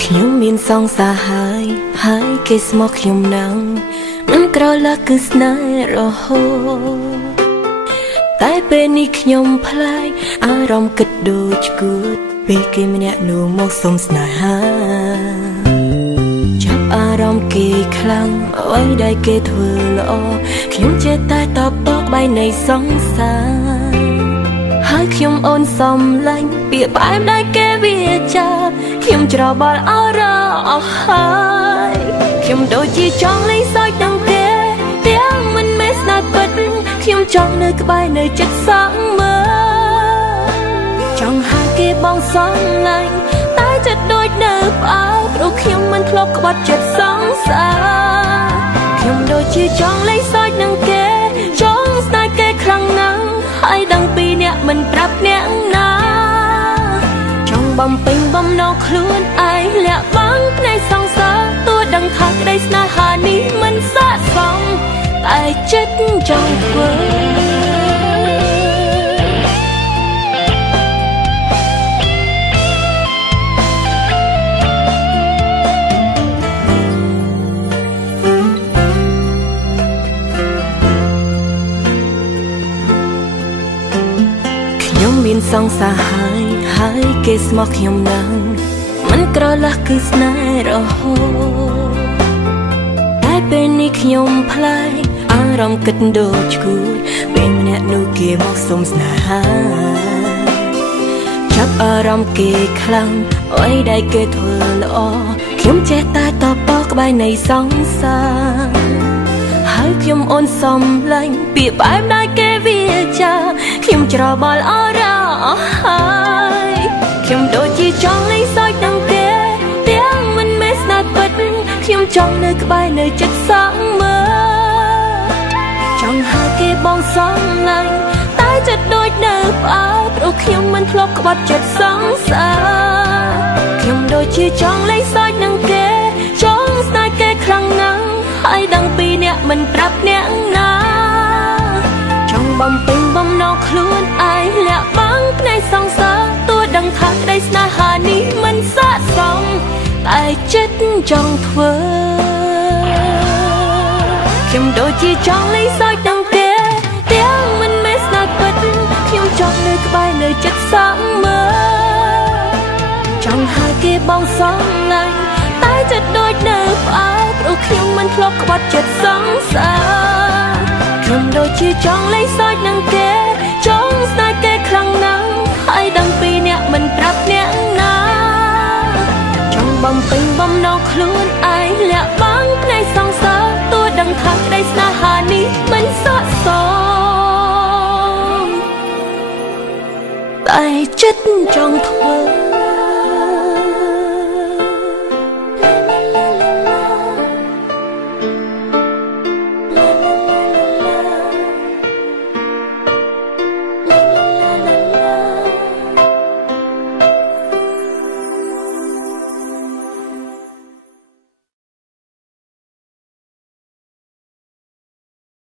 ខ្ញុំមានសង្សារហើយគេស្មោះខ្ញុំណាំងមិនក្រឡាគឺស្នេហ៍រហូតតែពេលនេះខ្ញុំផ្លាយអារម្មណ៍គិតដូចគួតពេលគេម្នាក់នោះមកសុំស្នេហាចាប់អារម្មណ៍គេខ្លាំងអ្វីដែលគេធ្វើល្អខ្ញុំចេះតែតបតបបែកនៃសង្សារហើយខ្ញុំអូនសំឡាញ់ពាក្យផ្អែមដែលគេវាចាខ្ញុំច្របល់អរអស់ហើយខ្ញុំដូចជាចង់លេងសើចនឹងគេទាំងមិនមែនស្នេហ៍ពិតខ្ញុំចង់នៅក្បែរនៅចិត្តសងមើលចង់ហៅគេបងសំឡាញ់តែចិត្តដូចនៅផ្អើលព្រោះខ្ញុំមិនធ្លាប់ក្បត់ចិត្តសងសារខ្ញុំដូចជាចង់លេងសើចនឹងគេចង់ស្នេហ៍គេខ្លាំងណាស់ហើយដឹងពីអ្នកមិនប្រាប់អ្នកណាចង់បំពេញបំណងខ្លួនឯងលាក់បាំងផ្នែកសងសារទោះដឹងថាក្តីស្នេហានេះមិនស័ក្តិសមតែចិត្តចង់ធ្វើខ្ញុំមានសង្សារហើយគេស្មោះខ្ញុំណាំងមិនក្រឡាស់គឺស្នេហ៍រហូតតែពេលនេះខ្ញុំផ្លាយអារម្មណ៍គិតដូចគួតពេលម្នាក់នោះគេមកសុំស្នេហាចាប់អារម្មណ៍គេខ្លាំងអ្វីដែលគេធ្វើល្អខ្ញុំចេះតែតបតក្បែរនៃសង្សារហើយខ្ញុំអូនសំឡាញ់ពាក្យផ្អែមដែលគេវាចាខ្ញុំច្របល់អរអស់ហើយខ្ញុំដូចជាចង់លេងសើចនឹងគេទាំងមិនមែនស្នេហ៍ពិតខ្ញុំចង់នៅក្បែរនៅចិត្តសងមើលចង់ហៅគេបងសំឡាញ់តែចិត្តដូចនៅផ្អើលព្រោះខ្ញុំមិនធ្លាប់ក្បត់ចិត្តសងសារខ្ញុំដូចជាចង់លេងសើចនឹងគេចង់ស្នេហ៍គេខ្លាំងណាស់ហើយដឹងពីអ្នកមិនប្រាប់អ្នកណាចង់បំពេញបំណងខ្លួនឯងលាក់បាំងផ្នែកសងសារទោះដឹងថាក្តីស្នេហានេះមិនស័ក្តិសមតែចិត្តចង់ធ្វើខ្ញុំដូចជាចង់លេងសើចនឹងគេទាំងមិនមែនស្នេហ៍ពិតខ្ញុំចង់នៅក្បែរនៅចិត្តសងមើលចង់ហៅគេបងសំឡាញ់តែចិត្តដូចនៅផ្អើលព្រោះខ្ញុំមិនធ្លាប់ក្បត់ចិត្តសងសារខ្ញុំដូចជាចង់លេងសើចនឹងគេចង់ស្នេហ៍គេខ្លាំងណាស់ហើយដឹងពីអ្នកមិនប្រាប់អ្នកណាចង់បំពេញបំណងខ្លួនឯងលាក់បាំងផ្នែកសងសារទោះដឹងថាក្តីស្នេហានេះមិនស័ក្តិសមតែចិត្តចង់ធ្វើ